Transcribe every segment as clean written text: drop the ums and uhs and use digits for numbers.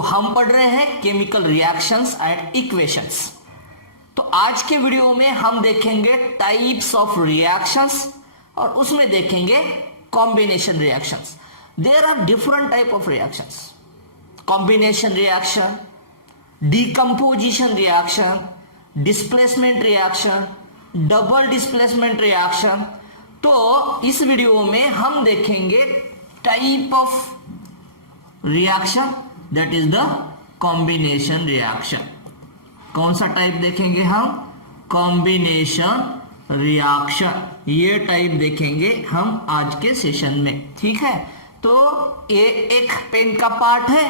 तो हम पढ़ रहे हैं केमिकल रिएक्शंस एंड इक्वेशंस। तो आज के वीडियो में हम देखेंगे टाइप्स ऑफ रिएक्शंस और उसमें देखेंगे combination reactions. There are different type of reactions, combination reaction, decomposition reaction, displacement reaction, double displacement reaction. तो इस वीडियो में हम देखेंगे type of reaction, that is the combination reaction. कौन सा टाइप देखेंगे हम? Combination reaction. ये टाइप देखेंगे हम आज के सेशन में, ठीक है। तो ये एक पेन का पार्ट है,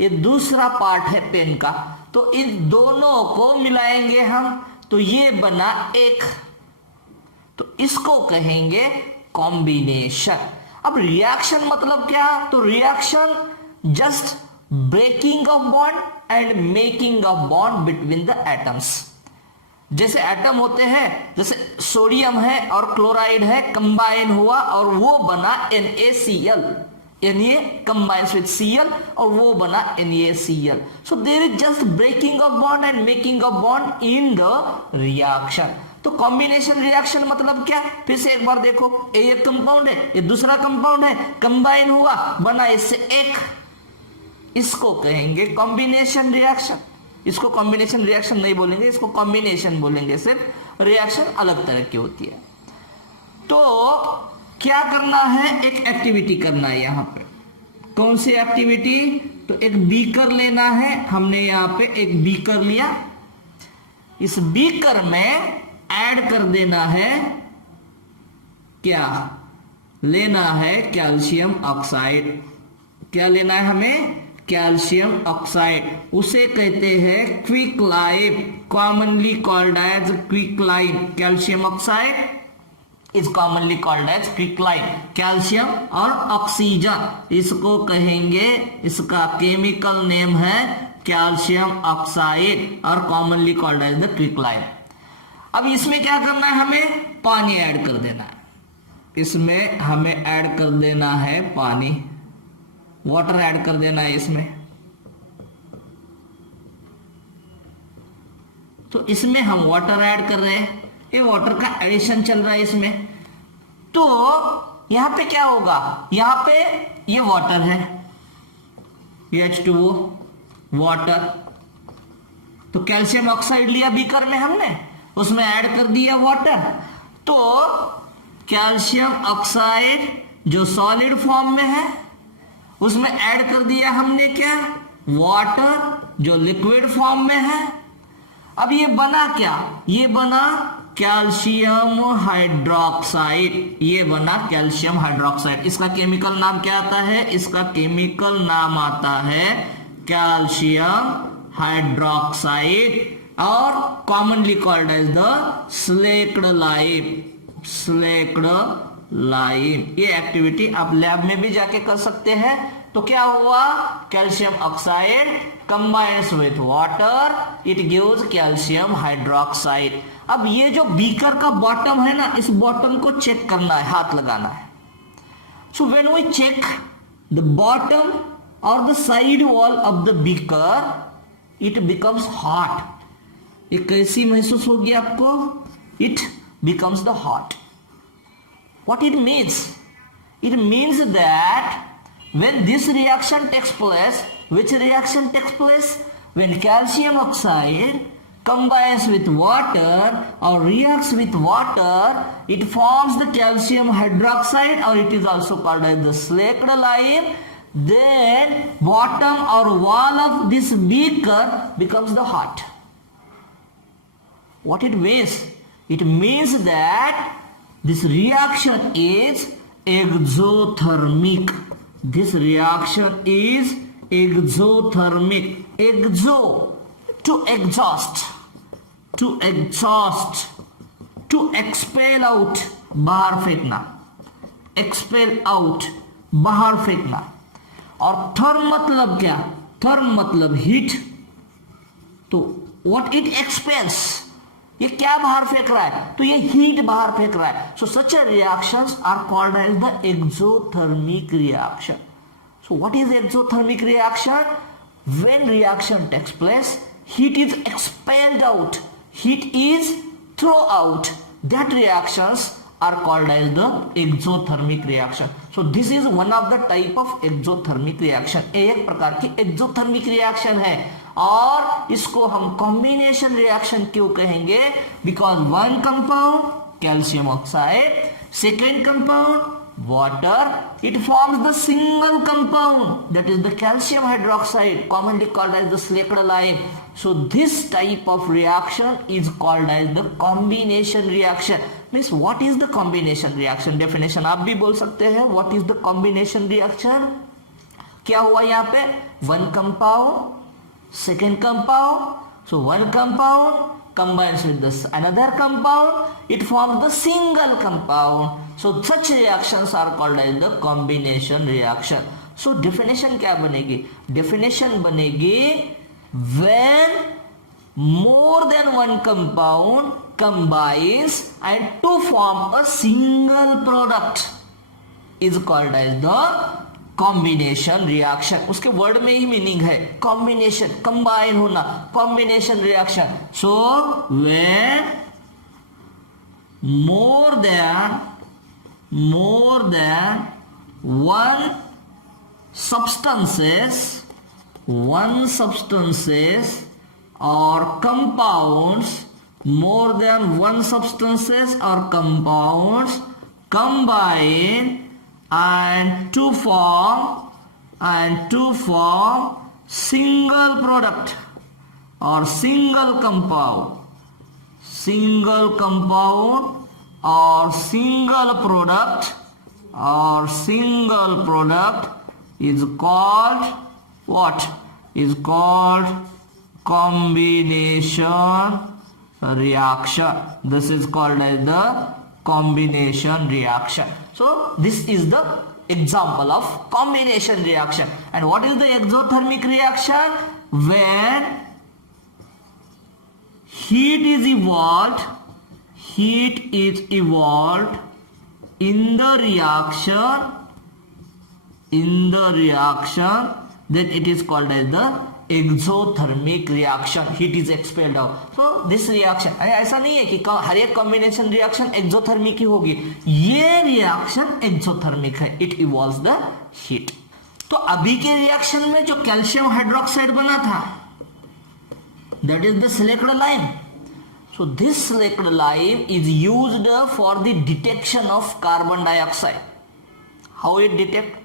ये दूसरा पार्ट है पेन का, तो इन दोनों को मिलाएंगे हम, तो ये बना एक, तो इसको कहेंगे कॉम्बिनेशन। अब रिएक्शन मतलब क्या? तो reaction just breaking of bond and making of bond between the atoms. जैसे एटम होते हैं, जैसे सोडियम है और क्लोराइड है, कंबाइन हुआ और वो बना NaCl, Na combines with Cl और वो बना NaCl। So there is just breaking of bond and making of bond in the reaction। तो कॉम्बिनेशन रिएक्शन मतलब क्या? फिर से एक बार देखो, ये एक कंपाउंड है, ये दूसरा कंपाउंड है, कंबाइन हुआ, बना इससे एक, इसको कहेंगे कॉम्बिनेशन रिएक्शन। इसको कॉम्बिनेशन रिएक्शन नहीं बोलेंगे, इसको कॉम्बिनेशन बोलेंगे, सिर्फ रिएक्शन अलग तरह की होती है। तो क्या करना है? एक एक्टिविटी करना है यहां पे। कौन सी एक्टिविटी? तो एक बीकर लेना है, हमने यहां पे एक बीकर लिया, इस बीकर में ऐड कर देना है, क्या लेना है? Calcium oxide. क्या लेना है हमें? Calcium oxide. उसे कहते हैं quick lime, commonly called as quick lime. Calcium oxide is commonly called as quick lime. Calcium और ऑक्सीजन, इसको कहेंगे, इसका केमिकल नेम है कैल्शियम ऑक्साइड और commonly called as the quick lime. अब इसमें क्या करना है? हमें पानी ऐड कर देना है, इसमें हमें ऐड कर देना है पानी, वाटर ऐड कर देना है इसमें। तो इसमें हम वाटर ऐड कर रहे हैं, ये वाटर का एडिशन चल रहा है इसमें। तो यहां पे क्या होगा? यहां पे ये वाटर है, H2O वाटर। तो कैल्शियम ऑक्साइड लिया बीकर में हमने, उसमें ऐड कर दिया वाटर। तो कैल्शियम ऑक्साइड जो सॉलिड फॉर्म में है, उसमें ऐड कर दिया हमने क्या? वाटर जो लिक्विड फॉर्म में है। अब ये बना क्या? ये बना कैल्शियम हाइड्रोक्साइड। ये बना कैल्शियम हाइड्रोक्साइड। इसका केमिकल नाम क्या आता है? इसका केमिकल नाम आता है कैल्शियम हाइड्रोक्साइड और commonly called as the slaked lime. Slaked lime. ये एक्टिविटी आप लैब में भी जाके कर सकते हैं। तो क्या हुआ? Calcium oxide combines with water, it gives calcium hydroxide. अब ये जो बीकर का बॉटम है ना, इस बॉटम को चेक करना है, हाथ लगाना है। So when we check the bottom और the side wall of the beaker, it becomes hot. ये कैसी महसूस होगी आपको? It becomes the hot. What it means? It means that when this reaction takes place, which reaction takes place? When calcium oxide combines with water or reacts with water, it forms the calcium hydroxide, or it is also called as the slaked lime. Then bottom or wall of this beaker becomes the hot. What it means? It means that this reaction is exothermic. This reaction is exothermic. Exo, to exhaust, to exhaust, to expel out, बाहर फेंकना, expel out, बाहर फेंकना। और therm मतलब क्या? Therm मतलब heat. तो what it expels, ये क्या बाहर फेंक रहा है? तो ये हीट बाहर फेंक रहा है। So such reactions are called as the exothermic reaction. So what is exothermic reaction? when reaction takes place, heat is expelled out, heat is thrown out. That reactions are called as the exothermic reaction. So this is one of the type of exothermic reaction. एक प्रकार की exothermic reaction है और इसको हम combination reaction क्यों कहेंगे? Because one compound calcium oxide, second compound water, it forms the single compound, that is the calcium hydroxide, commonly called as the slaked lime. So this type of reaction is called as the combination reaction. Means what is the combination reaction? Definition आप भी बोल सकते हैं. What is the combination reaction? क्या हुआ यहाँ पे? One compound, second compound. So one compound combines with this another compound, it forms the single compound. So such reactions are called as the combination reaction. So definition क्या बनेगी? Definition बनेगी when more than one compound combines and to form a single product is called as the combination reaction. उसके word में ही meaning है combination, combine होना, combination reaction. So when more than one substances or compounds, more than one substances or compounds combine and to form single product or single compound or single product is called what? Is called combination reaction. This is called as the combination reaction. So this is the example of combination reaction. And what is the exothermic reaction? When heat is evolved in the reaction, then it is called as the exothermic reaction. Heat is expelled out. So this reaction, ऐसा नहीं है कि हर एक combination reaction exothermic ही होगी. ये reaction exothermic है. It evolves the heat. तो अभी के रिएक्शन में जो कैल्शियम हाइड्रोक्साइड बना था, that is the slaked lime. So this slaked lime is used for the detection of carbon dioxide. How it detect?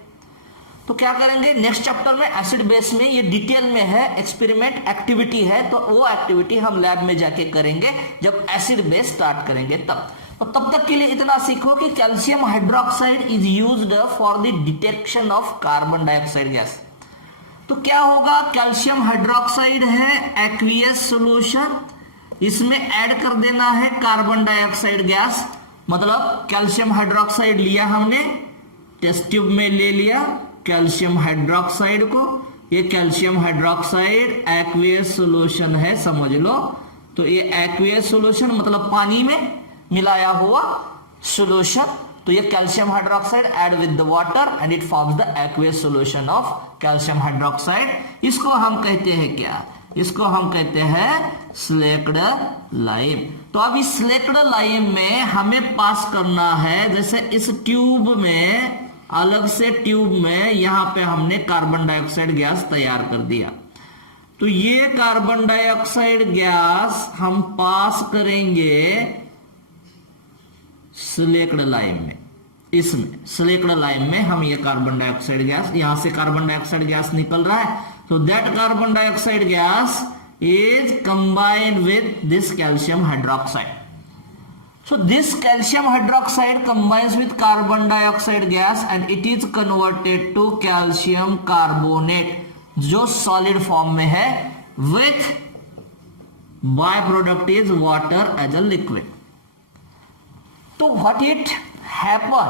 तो क्या करेंगे नेक्स्ट चैप्टर में, एसिड बेस में ये डिटेल में है, एक्सपेरिमेंट एक्टिविटी है, तो वो एक्टिविटी हम लैब में जाके करेंगे जब एसिड बेस स्टार्ट करेंगे तब. तो तब तक के लिए इतना सीखो कि calcium hydroxide is used for the detection of carbon dioxide gas. तो क्या होगा? कैल्शियम हाइड्रोक्साइड है एक्वियस सॉल्यूशन, इसमें ऐड कर देना है कार्बन डाइऑक्साइड गैस. मतलब कैल्शियम हाइड्रोक्साइड लिया हमने, टेस्ट ट्यूब में ले लिया कैल्शियम हाइड्रोक्साइड को. ये कैल्शियम हाइड्रोक्साइड एक्वियस सॉल्यूशन है, समझ लो. तो ये एक्वियस सॉल्यूशन मतलब पानी में मिलाया हुआ सॉल्यूशन. तो ये calcium hydroxide add with the water and it forms the aqueous solution of calcium hydroxide. इसको हम कहते हैं क्या? इसको हम कहते हैं स्लेक्ड लाइम. तो अब इस स्लेक्ड लाइम में हमें पास करना है, जैसे इस ट्यूब में, अलग से ट्यूब में यहां पे हमने कार्बन डाइऑक्साइड गैस तैयार कर दिया. तो ये कार्बन डाइऑक्साइड गैस हम पास करेंगे स्लेक्ड लाइम में. इसमें स्लेक्ड लाइम में हम ये कार्बन डाइऑक्साइड गैस, यहां से कार्बन डाइऑक्साइड गैस निकल रहा है. तो that carbon dioxide gas is combined with this calcium hydroxide. So this calcium hydroxide combines with carbon dioxide gas and it is converted to calcium carbonate जो solid form में है, with byproduct is water as a liquid. तो what it happen?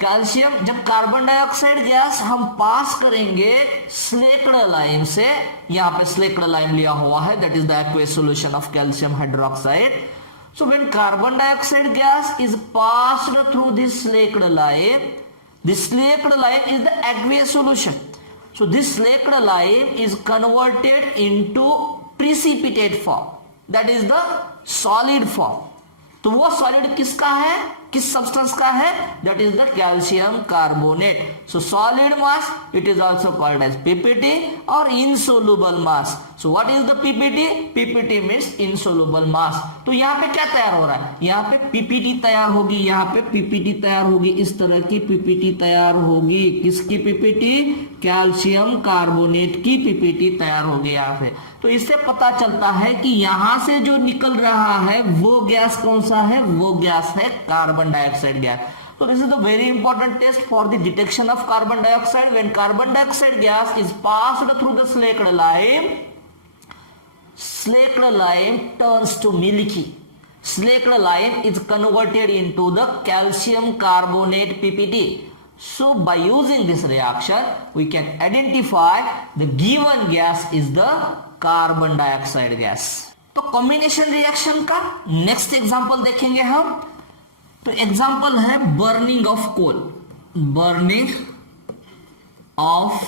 Calcium, जब carbon dioxide gas हम पास करेंगे slaked lime से, यहां पे स्लेक्ड लाइम लिया हुआ है, that is the aqueous solution of calcium hydroxide. So when carbon dioxide gas is passed through this slaked lime, this slaked lime is the aqueous solution. So this slaked lime is converted into precipitate form, that is the solid form. तो वो solid किसका है, किस substance का है, that is the calcium carbonate. So solid mass it is also called as PPT और insoluble mass. So what is the PPT, PPT means insoluble mass. तो यहाँ पे क्या तैयार हो रहा है, यहाँ पे पीपीटी तैयार होगी, यहाँ पे पीपीटी तैयार होगी, इस तरह की पीपीटी तैयार होगी. किसकी पीपीटी, कैल्शियम कार्बोनेट की पीपीटी तैयार होगी यहाँ पे. तो इससे पता चलता है कि यहां से जो निकल रहा है वो गैस कौन सा है, वो गैस है carbon dioxide gas. So this is the very important test for the detection of carbon dioxide. When carbon dioxide gas is passed through the slaked lime turns to milky. Slaked lime is converted into the calcium carbonate PPT. So by using this reaction, we can identify the given gas is the carbon dioxide gas. तो combination reaction का next example देखेंगे हम. तो example है burning of coal. Burning of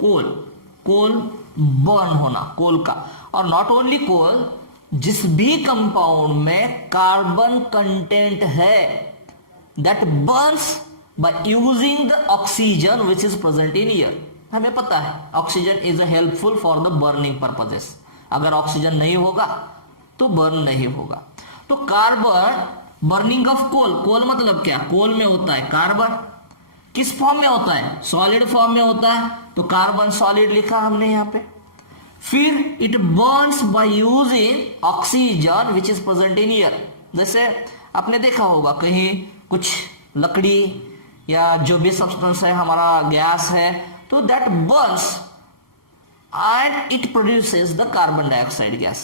coal, coal burn होना coal का. और not only कोल, जिस भी कंपाउंड में कार्बन कंटेंट है that Burns by using the oxygen which is present in air. हमें पता है oxygen is helpful for the burning purposes. अगर ऑक्सीजन नहीं होगा तो बर्न नहीं होगा. तो कार्बन बर्निंग ऑफ कोल, कोल मतलब क्या, कोल में होता है कार्बन. किस फॉर्म में होता है, सॉलिड फॉर्म में होता है. तो कार्बन सॉलिड लिखा हमने यहाँ पे. फिर it Burns by using oxygen which is present in air. जैसे आपने देखा होगा कहीं कुछ लकड़ी या जो भी सब्सटेंस है हमारा गैस है, तो that burns and it produces the carbon dioxide gas.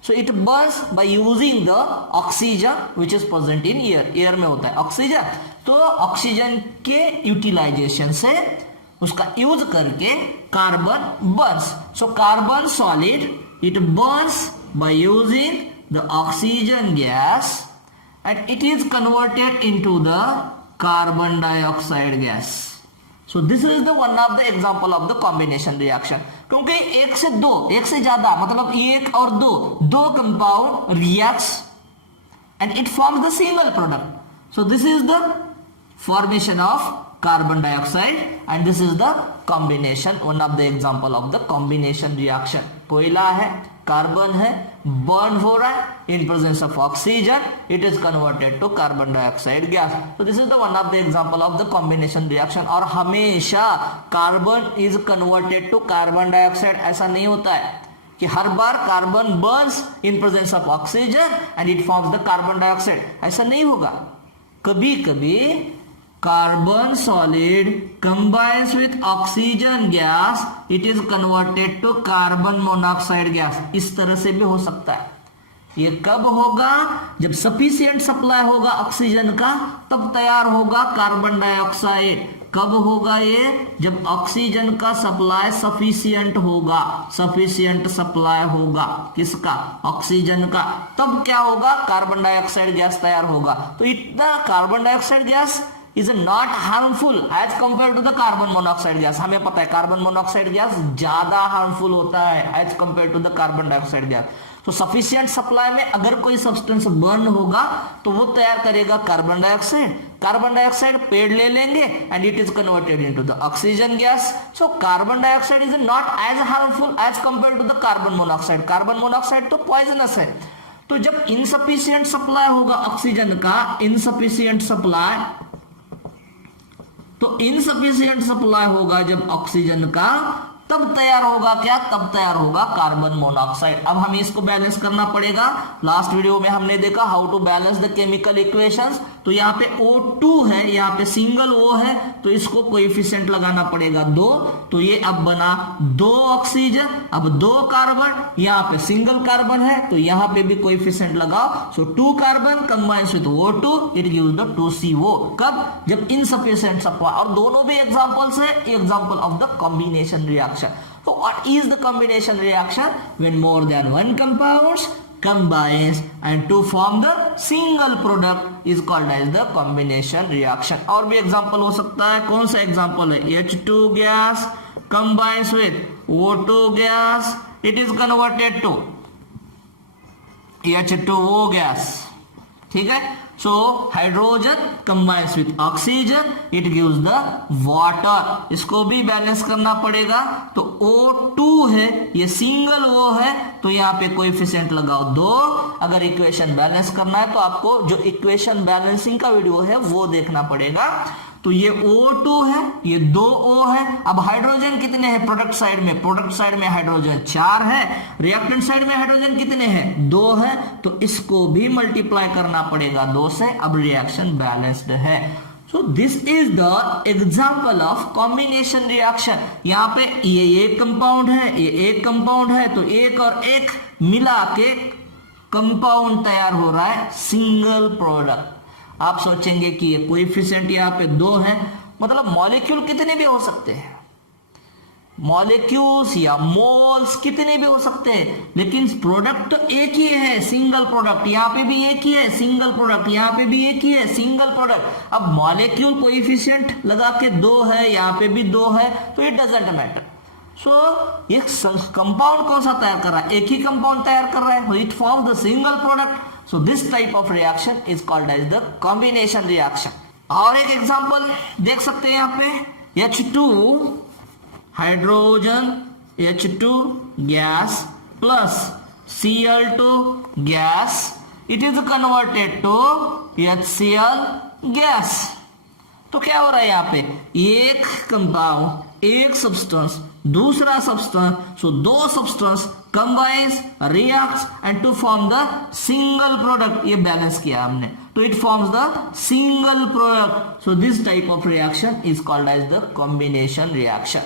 So it burns by using the oxygen which is present in air. Air में होता है ऑक्सीजन. तो ऑक्सीजन के यूटिलाइजेशन से उसका यूज करके carbon Burns. So carbon solid it burns by using the oxygen gas and it is converted into the carbon dioxide gas. So this is the one of the example of the combination reaction. क्योंकि एक से दो, एक से ज्यादा मतलब एक और दो compound reacts and it forms the single product. So this is the formation of carbon dioxide and this is the combination, one of the example of the combination reaction. कोयला है, कार्बन है, बर्न हो रहा है, in presence of oxygen it is converted to carbon dioxide gas. So this is the one of the example of the combination reaction. और हमेशा carbon is converted to carbon dioxide ऐसा नहीं होता है कि हर बार carbon burns in presence of oxygen and it forms the carbon dioxide. ऐसा नहीं होगा. कभी कभी carbon solid combines with oxygen gas, it is converted to carbon monoxide gas. इस तरह से भी हो सकता है. ये कब होगा, जब सफिशिएंट सप्लाई होगा ऑक्सीजन का तब तैयार होगा कार्बन डाइऑक्साइड. कब होगा ये, जब ऑक्सीजन का सप्लाई सफिशिएंट होगा, सफिशिएंट सप्लाई होगा किसका, ऑक्सीजन का, तब क्या होगा, कार्बन डाइऑक्साइड गैस तैयार होगा. तो इतना carbon dioxide gas is not harmful as compared to the carbon monoxide gas. हमें पता है कार्बन मोनोऑक्साइड गैस ज्यादा हार्मफुल होता है as compared to the carbon dioxide gas. तो सफिशिएंट सप्लाई में अगर कोई सब्सटेंस बर्न होगा तो वो तैयार करेगा कार्बन डाइऑक्साइड. कार्बन डाइऑक्साइड पेड़ ले लेंगे and it is converted into the oxygen gas. So carbon dioxide is not as harmful as compare to the carbon monoxide. Carbon monoxide तो पॉइजनस है. तो जब इनसफिशिएंट सप्लाई होगा ऑक्सीजन का, insufficient supply, तो इनसफिशिएंट सप्लाई होगा जब oxygen का, तब तैयार होगा क्या, तब तैयार होगा कार्बन मोनोऑक्साइड. अब हमें इसको बैलेंस करना पड़ेगा. लास्ट वीडियो में हमने देखा how to balance the chemical equations. तो यहाँ पे O2 है, यहाँ पे सिंगल O है, तो इसको कोएफिशिएंट लगाना पड़ेगा 2. तो ये अब बना 2 ऑक्सीजन, अब 2 कार्बन, यहाँ पे सिंगल कार्बन है तो यहाँ पे भी कोएफिशिएंट लगाओ. सो 2 carbon combines with O2 it gives the 2CO. कब, जब इनसफिशिएंट सप्लाई. और दोनों भी एग्जांपल्स है, example of the combination reaction. So what is the combination reaction? When more than one compounds combines and to form the single product is called as the combination reaction. और भी example हो सकता है. कौन सा example है, H2 gas combines with O2 gas, it is converted to H2O gas. ठीक है, so hydrogen combines with oxygen, it gives the water. इसको भी बैलेंस करना पड़ेगा. तो O2 है, ये सिंगल O है, तो यहाँ पे कोएफिशिएंट लगाओ 2. अगर इक्वेशन बैलेंस करना है तो आपको जो इक्वेशन बैलेंसिंग का वीडियो है वो देखना पड़ेगा. तो ये O2 है, ये 2O है. अब हाइड्रोजन कितने हैं प्रोडक्ट साइड में? प्रोडक्ट साइड में हाइड्रोजन 4 है, रिएक्टेंट साइड में हाइड्रोजन कितने हैं? 2 है. तो इसको भी मल्टीप्लाई करना पड़ेगा 2 से. अब रिएक्शन बैलेंस्ड है. So this is the example of combination reaction. यहाँ पे ये एक कंपाउंड है, ये एक कंपाउंड है, तो एक और एक मिला के कंपाउंड तैयार हो रहा है, सिंगल प्रोडक्ट. आप सोचेंगे कि ये कोएफिशिएंट यहाँ पे 2 है, मतलब मॉलिक्यूल कितने भी हो सकते हैं, मॉलिक्यूल्स या मोल्स कितने भी हो सकते हैं, लेकिन प्रोडक्ट तो एक ही है, सिंगल प्रोडक्ट. यहाँ पे भी एक ही है, सिंगल प्रोडक्ट. यहाँ पे भी एक ही है, सिंगल प्रोडक्ट. अब मॉलिक्यूल कोएफिशिएंट लगा के 2 है, यहाँ पे भी 2 है, तो इट डजंट मैटर. सो ये कंपाउंड कौन सा तैयार कर रहा है? एक ही कंपाउंड तैयार कर रहा है, it form the single product. So this type of reaction is called as the combination reaction. और एक एग्जांपल देख सकते हैं यहाँ पे, H2 hydrogen H2 gas plus Cl2 gas, it is converted to HCl gas. तो क्या हो रहा है यहाँ पे? एक कंपाउंड, एक सब्सटेंस, दूसरा substance, so 2 substance combines, reacts and to form the single product. ये बैलेंस किया हमने, तो it forms the single product. So this type of reaction is called as the combination reaction.